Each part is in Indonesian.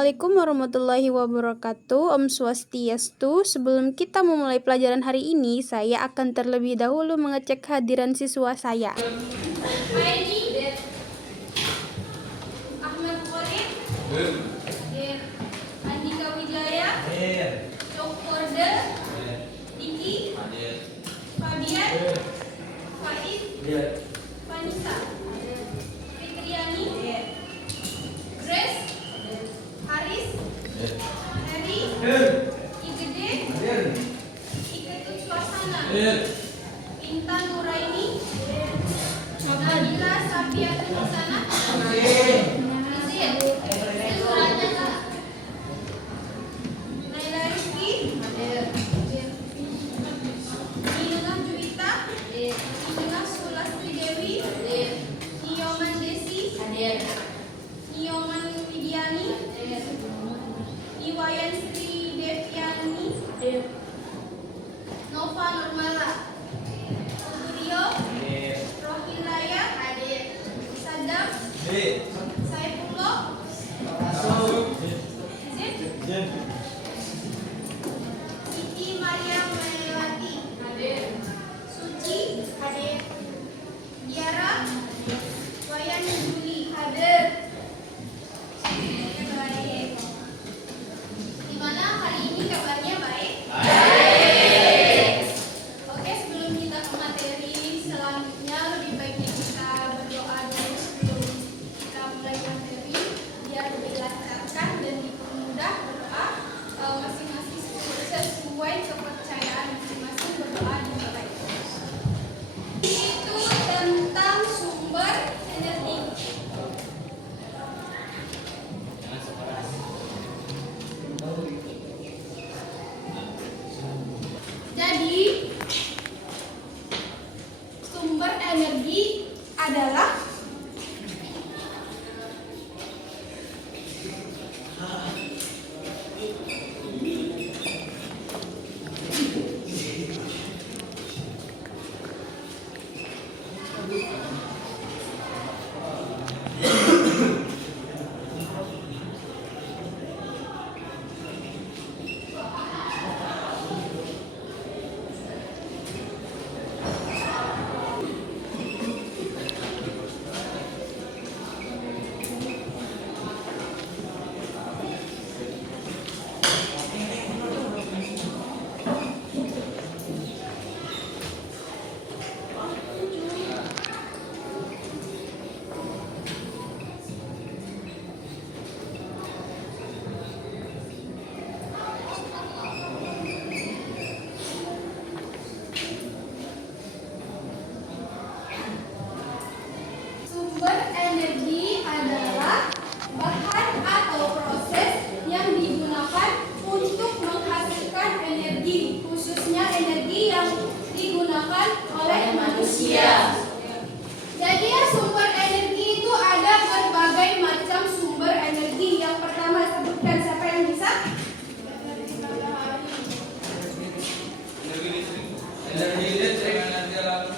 Assalamualaikum warahmatullahi wabarakatuh. Om Swastiastu. Sebelum kita memulai pelajaran hari ini, saya akan terlebih dahulu mengecek kehadiran siswa saya. Ahmad Korin, Andika Wijaya, Cokorde, Diki, Fabian, Faiz, Vanessa, Fitriani, Grace, Haris, Heri, Igede, Iketut Suasana, Intan Nuraini, Nabila Safiatul Hasanah, Izin, Suratnya Kak, Naila Rizky, Nina Juwita, Nina Sulastri Dewi, Nyoman Desi, Nyoman Widiani, Iwayan Sri Deviani, Nova Nurmala, Rio, Rohilaya, Sadam, Saifullah, Siti Maria Melati, Suci, Diara, Wayan Juli, hadir. Baik. Gimana hari ini kabarnya baik? Oke, sebelum kita ke materi selanjutnya, lebih baik kita berdoa dulu sebelum kita mulai materi, biar lebih lancarkan dan dipermudah berdoa masing-masing sesuai kepercayaan masing-masing berdoa dengan baik. Itu tentang sumber energi. Jadi, sumber energi adalah sumber energi adalah bahan atau proses yang digunakan untuk menghasilkan energi, khususnya energi yang digunakan oleh manusia. Jadi ya, sumber energi itu ada berbagai macam sumber energi. Yang pertama sebutkan, siapa yang bisa? Energi listrik, energi alam.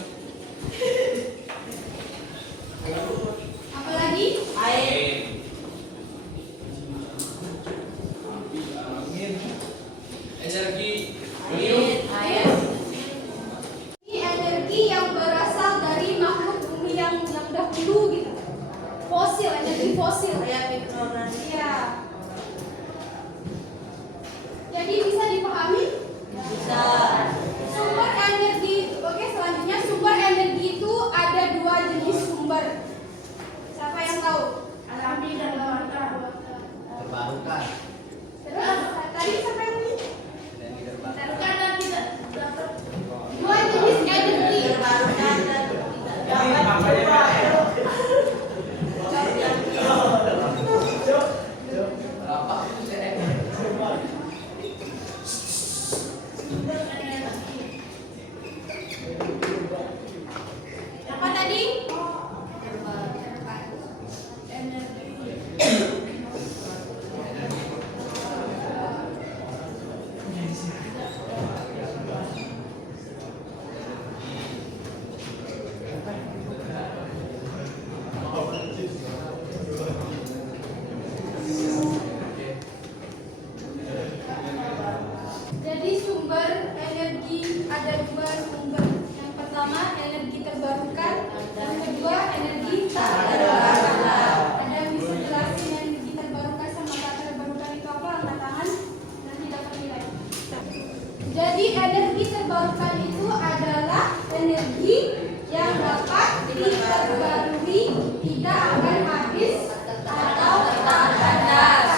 Apalagi? Air. Energi. Air. Ini energi yang berasal dari makhluk bumi yang dahulu gitu. Fosil, energi fosil. Ya. Jadi bisa dipahami? Bisa. Sumber energi, oke, selanjutnya sumber energi itu ada dua jenis sumber. Siapa yang tahu? Alami dan Terbarukan. Terus tadi siapa yang ini? Terbarukan dan tidak. Dua jenis energi. Terbarukan dan apa tadi? energi ada dua sumber. Yang pertama energi terbarukan, yang kedua energi tak terbarukan. Ada yang bisa jelasin energi terbarukan sama tak terbarukan itu apa? Angkat tangan, nanti dapat nilai. Jadi energi terbarukan itu adalah energi yang dapat diperbarui, tidak akan habis atau tak kandas.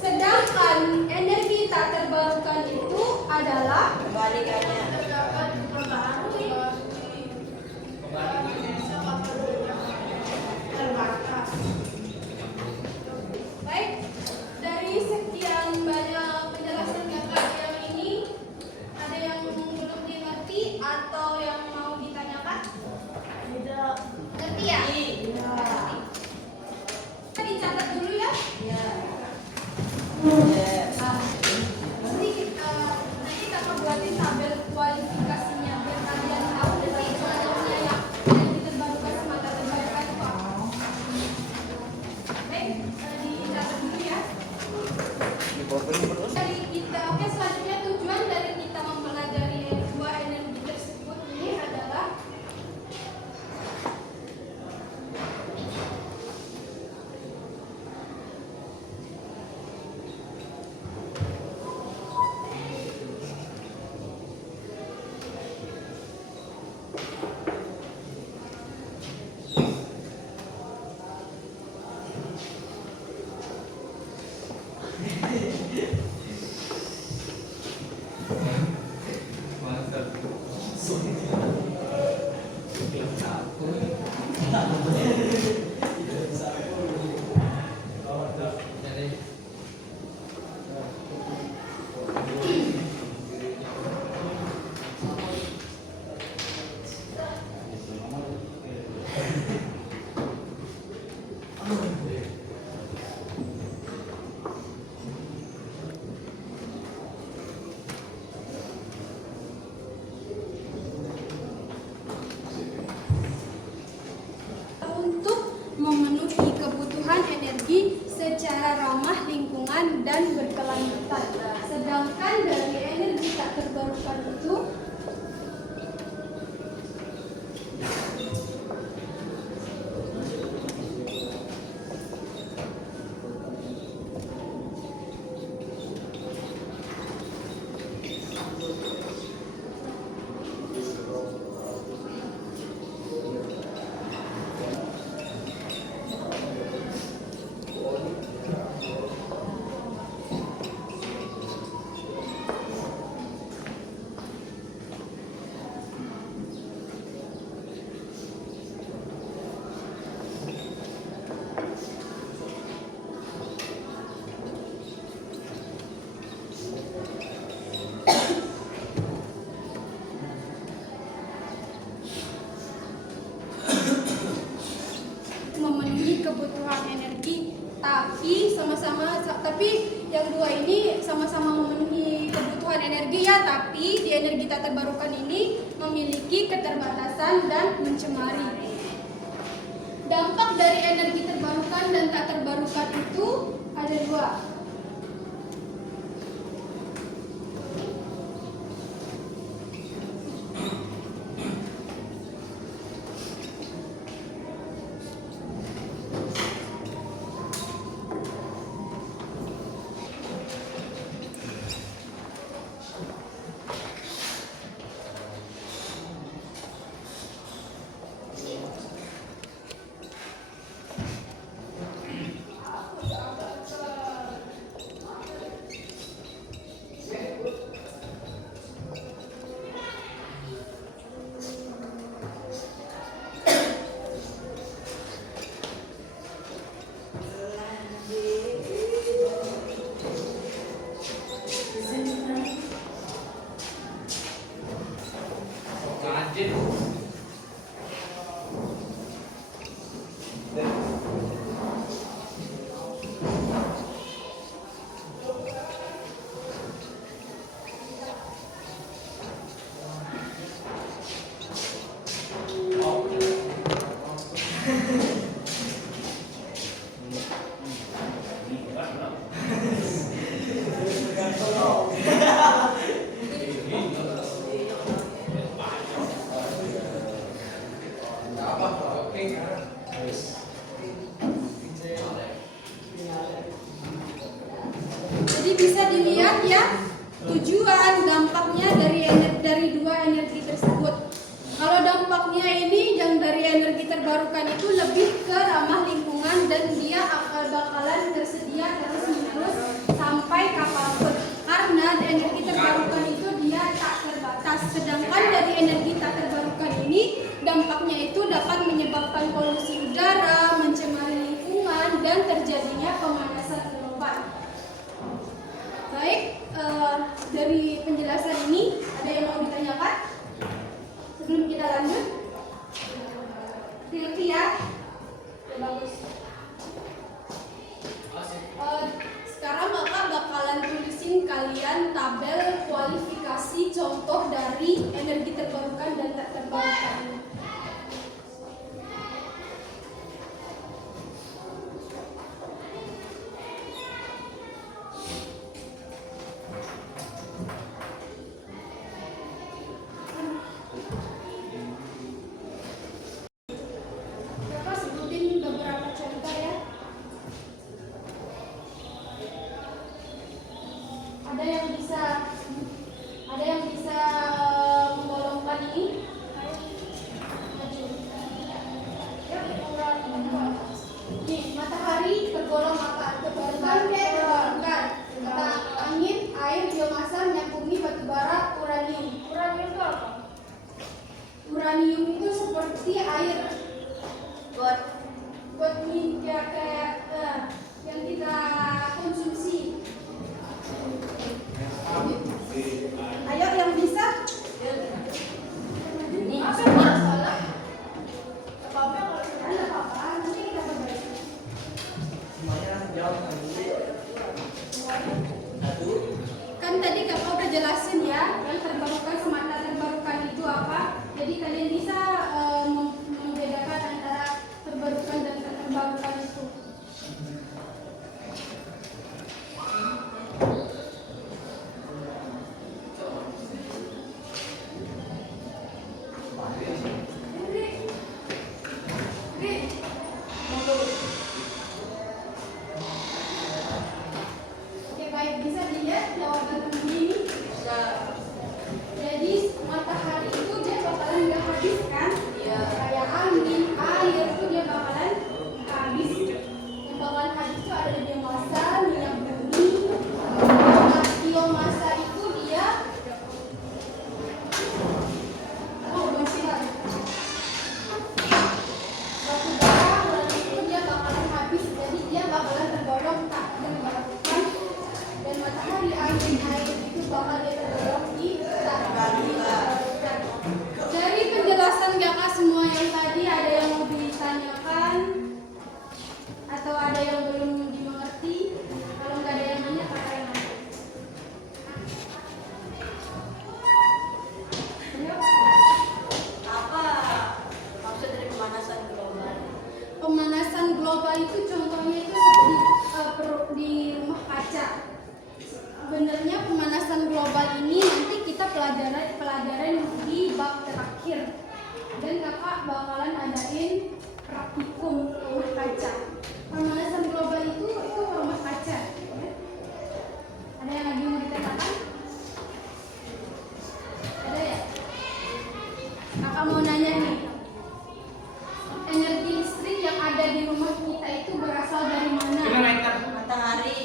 Sedangkan energi tak terbarukan itu adalah Kebalikannya. Baik, dari sekian banyak penjelasan kakak yang ini, ada yang belum dimengerti atau yang mau ditanyakan? Tidak. Ngerti ya? Iya. Kita dicatat dulu ya. Iya. Nanti kakak buatin tabel kualifikasinya biar kalian tahu nanti soalnya yang energi terbarukan sama tak terbarukan itu apa. Baik, dicatat dulu ya. Dari kita, oke, selanjutnya tujuan dari kita mempelajari dua energi tersebut ini adalah untuk memenuhi kebutuhan energi secara ramah lingkungan dan berkelanjutan. Sedangkan dari energi tak terbarukan itu memenuhi kebutuhan energi, tapi yang dua ini sama-sama memenuhi kebutuhan energi ya, tapi di energi tak terbarukan ini memiliki keterbatasan dan mencemari. Dampak dari energi terbarukan dan tak terbarukan itu ada dua. terbarukan itu lebih ke ramah lingkungan dan dia bakalan tersedia terus-menerus sampai kapanpun. Karena energi terbarukan itu dia tak terbatas. Sedangkan dari energi tak terbarukan ini dampaknya itu dapat menyebabkan polusi udara, mencemari lingkungan, dan terjadinya pemanasan global. Baik, dari penjelasan ini ada yang mau ditanyakan sebelum kita lanjut? Ngerti ya? Bagus. Sekarang Kakak bakalan tulisin kalian tabel kualifikasi contoh dari energi terbarukan dan tak terbarukan. Kakak sebutin beberapa contoh ya. Ada yang bisa menggolongkan ini? Nih, matahari tergolong apa? Terbarukan. Angin, air, biomasa, minyak bumi, batu bara, uranium. Uranium itu apa? Uranium itu seperti air buat minyak kayak yang kita konsumsi. Ayo yang bisa. Ini apa masalah? Apa-apa, nanti kita perbaiki. Semuanya jawab Kan tadi Kakak udah jelasin ya, yang terbarukan sama tak terbarukan itu apa. Jadi kalian bisa membedakan antara terbarukan dan tak terbarukan itu. Oke, baik, bisa dilihat jawaban temen ini. Jadi matahari itu dia bakalan nggak habis kan? Kayak angin, air itu dia bakalan habis. Yang bakalan habis itu ada biomasa, minyak bumi. Biomasa itu dia masih ada. Batu bara itu dia bakalan habis, jadi dia bakalan tergolong tak terbarukan. Dan matahari, angin, air itu bakal dia tergolong di tak terbarukan. Dari penjelasan Kakak semua yang tadi, ada yang mau ditanyakan atau ada yang belum dimengerti? Kalau nggak ada yang nanya, Kakak yang nanya. Ayo. Apa maksud dari pemanasan global? Pemanasan global itu contohnya itu seperti di rumah kaca. Sebenarnya pemanasan global ini nanti kita pelajaran di bab terakhir. Dan Kakak bakalan adain praktikum rumah kaca. Pemanasan global itu rumah kaca. Ya. Ada yang lagi mau ditanyakan? Ada ya? Kakak mau nanya nih. Energi listrik yang ada di rumah kita itu berasal dari mana? Matahari.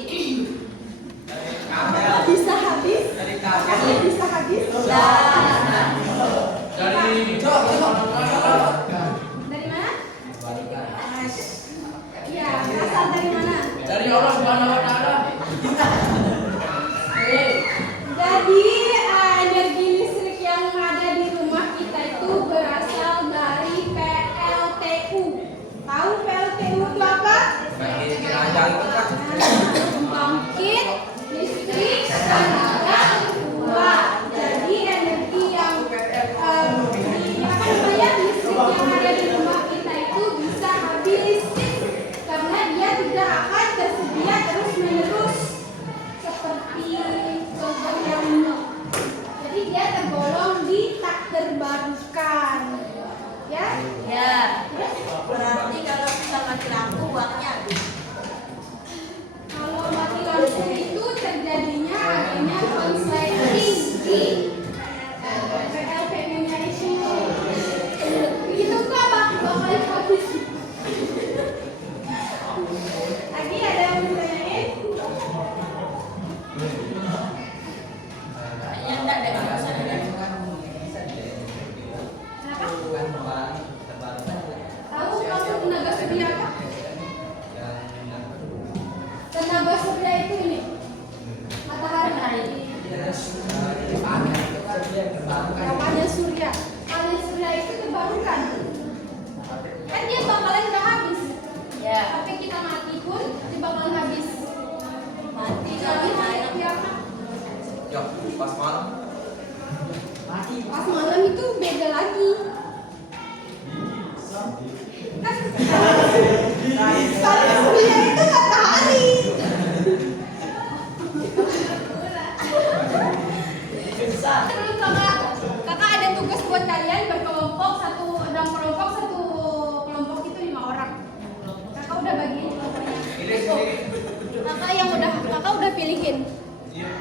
Bisa habis? dari kabel, Bisa habis? dari Dari mana? Iya, berasal dari mana? dari Allah Subhanahu Wa Taala. Jadi energi listrik yang ada di rumah kita itu berasal dari PLTU. Tahu PLTU itu apa? Pembangkit listrik tenaga uap. Jadi energi yang listrik yang ada di rumah kita itu bisa habis karena dia tidak akan tersedia terus menerus seperti contoh yang ini. Jadi dia tergolong di tak terbarukan. Ya? Ya. Terus Berarti kalau kita mati lampu uangnya habis. kalau mati lampu itu terjadinya adanya konsleting di PLTU-nya itu. Itu kok bakal habis Panel surya. Panel surya itu terbarukan. Kan dia bakalan udah habis. Ya. Sampai kita mati pun dia bakalan habis. Mati Jadi lagi. ya, Ya, pas malam. pas malam itu beda lagi. Kan panel surya itu matahari. Terus kakak ada tugas buat kalian berkelompok dalam satu kelompok itu 5 orang. Kakak udah bagiin kelompoknya. Kakak udah pilihin. Iya.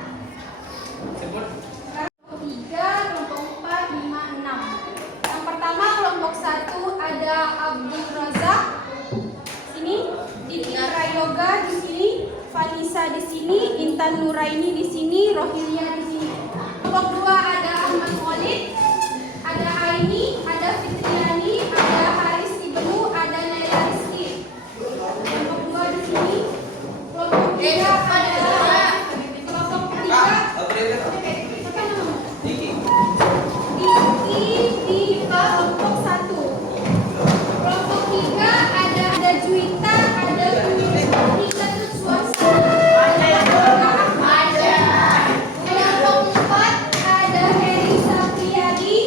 Sebut. Kelompok 3, kelompok 4, 5, 6. Yang pertama kelompok 1 ada Abdul Razak. Sini, Diti Prayoga di sini, Vanessa di sini, Intan Nuraini di sini, Rohilia di sini. Kelompok 2 ada Ahmad Khalid, ada Aini, ada Fitriani, ada Haris Ibnu, ada Naila Rizki. Kelompok 2 di sini. Kelompok 3 ada kelompok 3 apa namanya? Diki. Diki di kelompok 1. Kelompok 3 ada Juwita, ada Tika Suasana, ada kelompok 4 ada Heri Sapriyadi,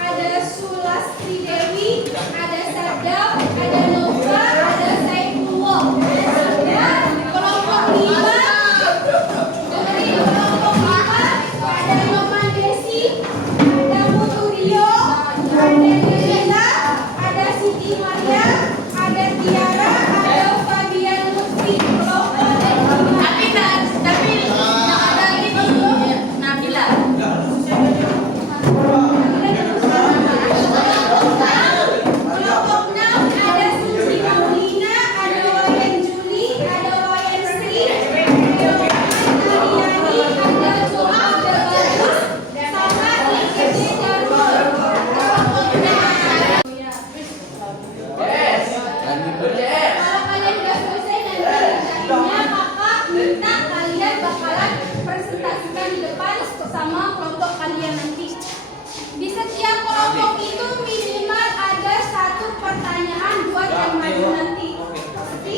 ada Sulastri Dewi, ada Sadam, ada Nova, ada Saifullah. Dan kelompok 5 ada Noman Desi, ada Putu Rio, ada Delila, ada Siti Maria, ada Tiara, ada Fabian Lutfi. Tapi yang ada ini Nabila. Kelompok 6 ada Susi Maulina, ada Wayan Juli, ada Wayan Sri, ada Ariani, ada Joa, ada Bagus, sama IKD Darul. Kelompok 6. Yes. Lanjut yes. Kalau kalian udah selesai nanti kerjainnya, kakak minta kalian bakalan presentasikan di depan sama kelompok kalian nanti. Di setiap kelompok itu minimal ada 1 pertanyaan buat yang maju nanti. Seperti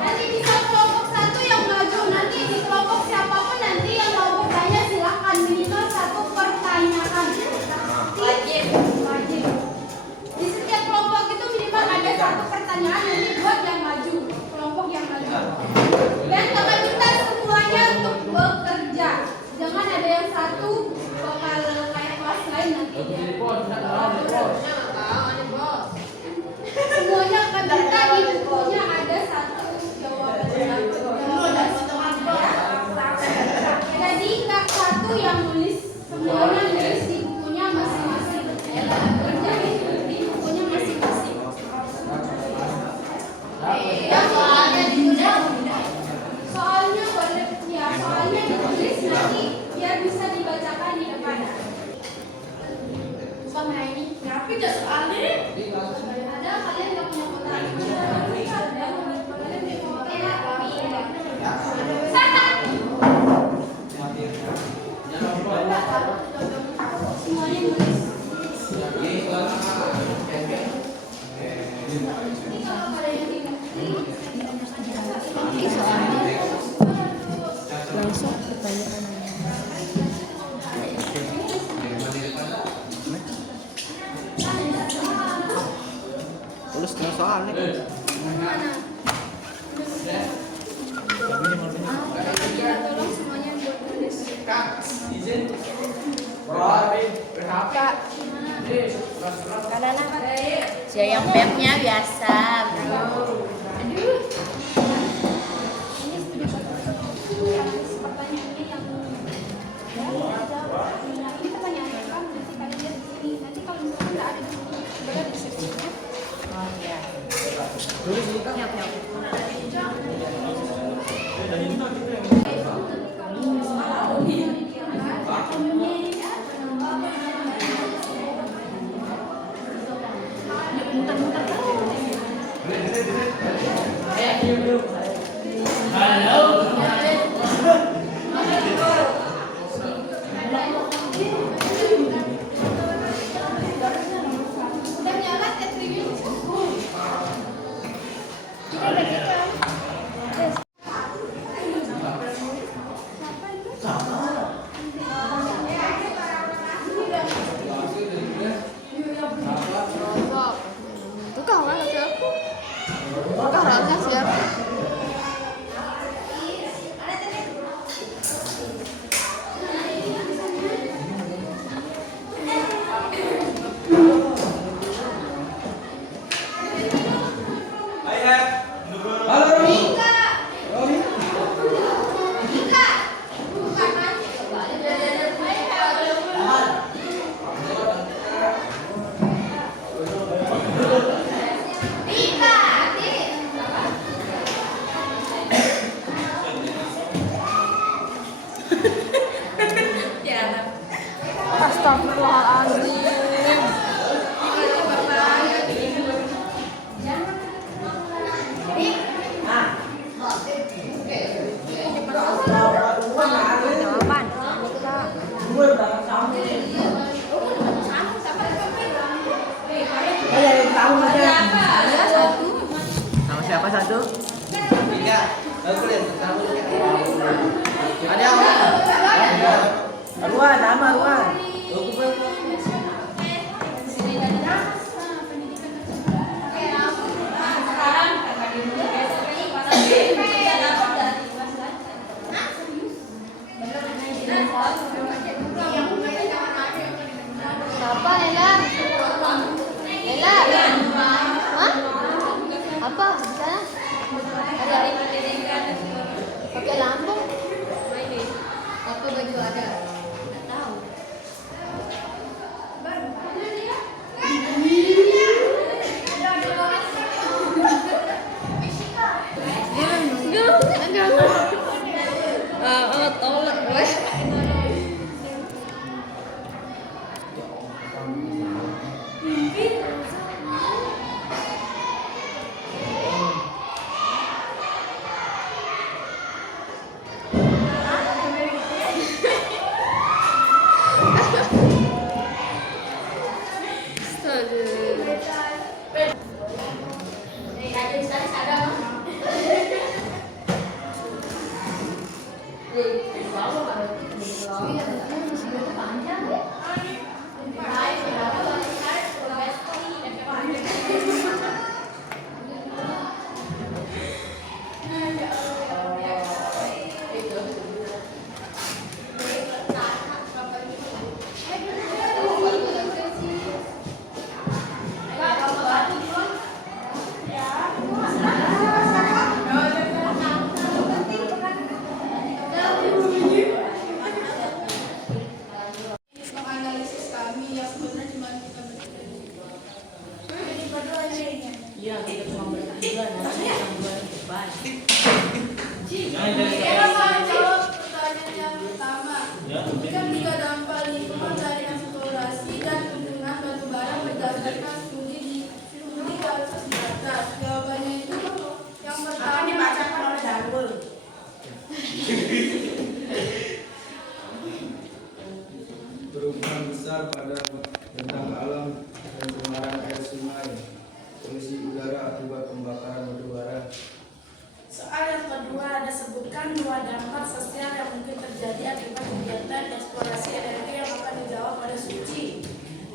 nanti bisa kelompok 1 yang maju, nanti di kelompok siapapun nanti yang mau bertanya silahkan minimal 1 pertanyaan. Wajib. Wajib. Di setiap kelompok itu minimal ada 1 pertanyaan nanti buat yang maju, kelompok yang maju. Dan kakak minta semuanya untuk bekerja. Jangan ada yang satu bakal kayak kelas lain nanti. Semuanya akan minta di bukunya ada 1 jawaban. Jadi kak 1 yang nulis, semuanya nulis di bukunya masing-masing. Kerjain di bukunya masing-masing. Soalnya boleh ya, soalnya ditulis nanti biar bisa dibacakan di depan. Sama ini, ngapain gak soalnya? Ada kalian nggak punya kota? Ada, kalian punya kota? Semuanya nulis. Ini kalau ada yang dimengerti, Langsung pertanyaan. Tulis dengan soalnya. tolong semuanya buat nulis. Izin. Saya yang pepnya biasa, bro. Aduh. Ini pertanyaannya yang ini pertanyaan kamu nanti kalian lihat di sini. Nanti kalau misalnya nggak ada di sini, sebenarnya di sesinya. Oh iya. Halo. Sama siapa satu? Tiga. Aku lihat kamu. Ada yang Arwan, nama Arwan. Apa Ella? Ella? Hah? Apa? Di sana? Ada. Pakai lampu? Apa baju ada? Nggak tahu. Tolak weh. Menganalisis kami yang sebenarnya cuma kita berdua. Jadi berdua ini. Iya, kita cuma berdua nanti yang bulan depan. Kita akan jawab pertanyaan yang pertama. Berikan 3 dampak lingkungan dari eksplorasi dan penggunaan batu bara berdasarkan studi di atas di atas. Jawabannya itu yang pertama. Dibacakan oleh Darul. Perubahan besar pada bentang alam dan pencemaran air sungai, polusi udara akibat pembakaran batu bara. Soal yang kedua, ada sebutkan 2 dampak sosial yang mungkin terjadi akibat kegiatan eksplorasi energi yang akan dijawab oleh Suci.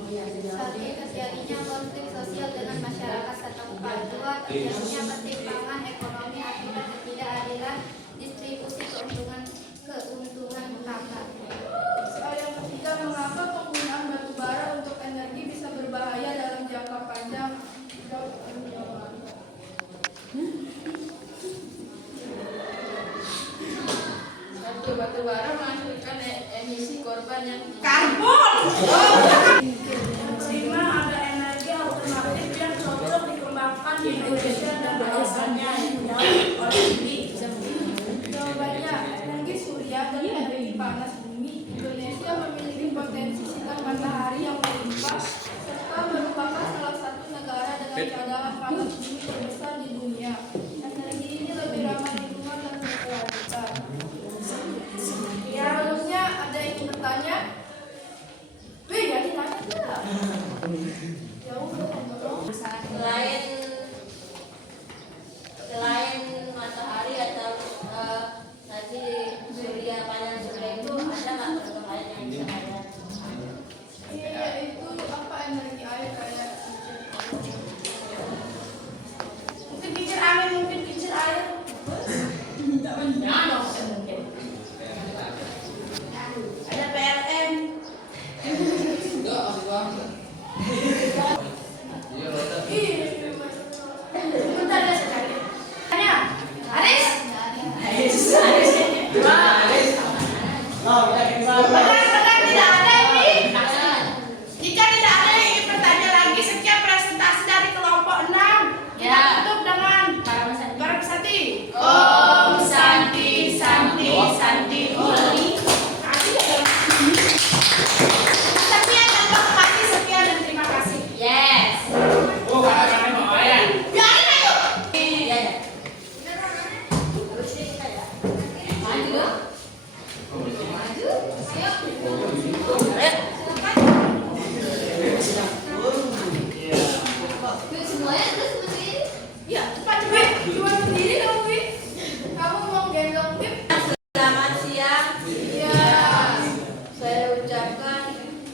Satu, terjadinya konflik sosial dengan masyarakat setempat. 2, terjadinya ketimpangan ekonomi akibat ketidakadilan distribusi keuntungan kakak. Soal yang ketiga, mengapa penggunaan batu bara untuk energi bisa berbahaya dalam jangka panjang? Satu, batu bara menghasilkan emisi korban yang Kelima, ada energi alternatif yang cocok dikembangkan di Indonesia dan alasannya dijawab oleh Suci. Jawabannya, energi surya dan energi panas bumi. Indonesia memiliki potensi sinar matahari yang melimpah serta merupakan salah satu negara dengan cadangan panas bumi terbesar di dunia. Energi ini lebih ramah lingkungan dan berkelanjutan. Sebelumnya ada yang ingin bertanya? Wih, ya ditanya enggak? Jauh dong. selain matahari atau tadi surya panel surya itu ada nggak bentuk lain yang bisa ada? Iya, itu apa energi air kayak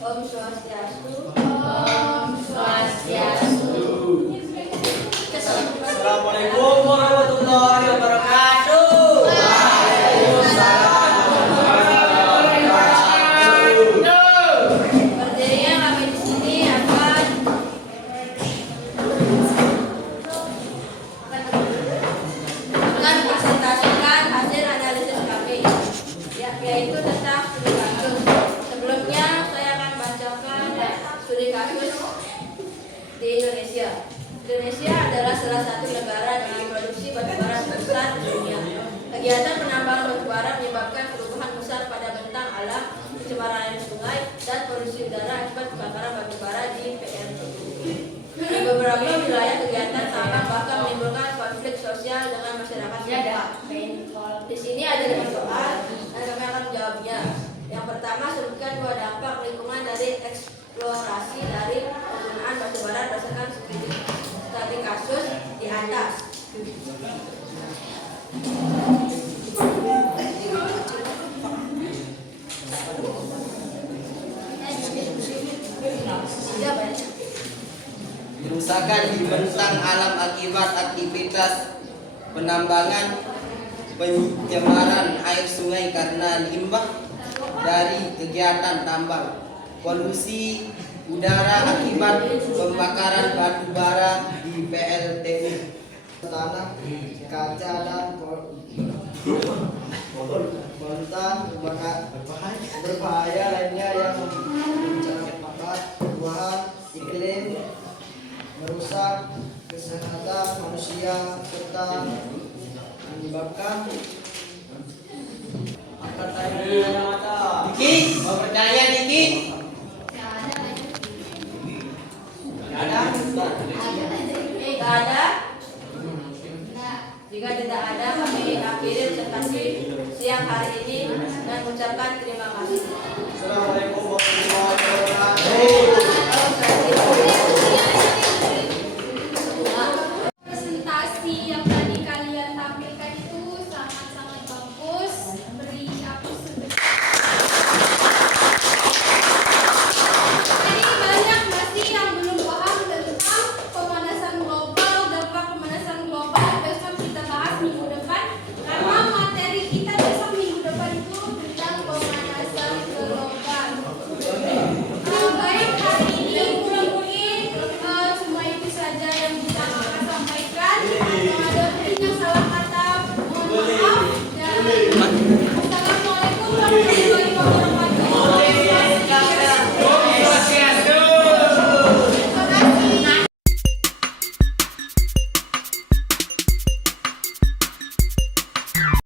Om Swastiastu. Om Swastiastu. Assalamualaikum warahmatullahi wabarakatuh. Berdirinya kami di sini akan presentasikan hasil analisis kami, yaitu tentang studi kasus. Sebelumnya saya akan bacakan studi kasus di Indonesia. Indonesia adalah salah satu negara dengan produksi batubara terbesar di dunia. Kegiatan penambangan batubara menyebabkan perubahan besar pada bentang alam, pencemaran air sungai, dan polusi udara akibat kebakaran batubara di PLTU. Di beberapa wilayah kegiatan tambang bahkan menimbulkan konflik sosial dengan masyarakat setempat. Di sini ada 5 soal dan kami akan menjawabnya. Yang pertama, sebutkan 2 dampak lingkungan dari eksplorasi dari penggunaan batubara berdasarkan studi kasus di atas. Kerusakan di bentang alam akibat aktivitas penambangan, pencemaran air sungai karena limbah dari kegiatan tambang, polusi udara akibat pembakaran batu bara di PLTU, tanah, kaca dan polutan berbahaya lainnya yang mencemar tumbuhan, iklim, merusak kesehatan manusia serta menyebabkan Diki, mau bertanya Diki? Tidak ada? Jika tidak ada, kami akhiri presentasi siang hari ini dan mengucapkan terima kasih.